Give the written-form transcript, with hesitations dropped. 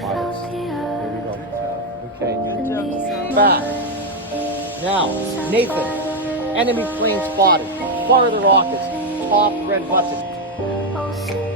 pilots. There you go. Okay. Back. Now, Nathan. Enemy plane spotted. Fire the rockets. Top red button.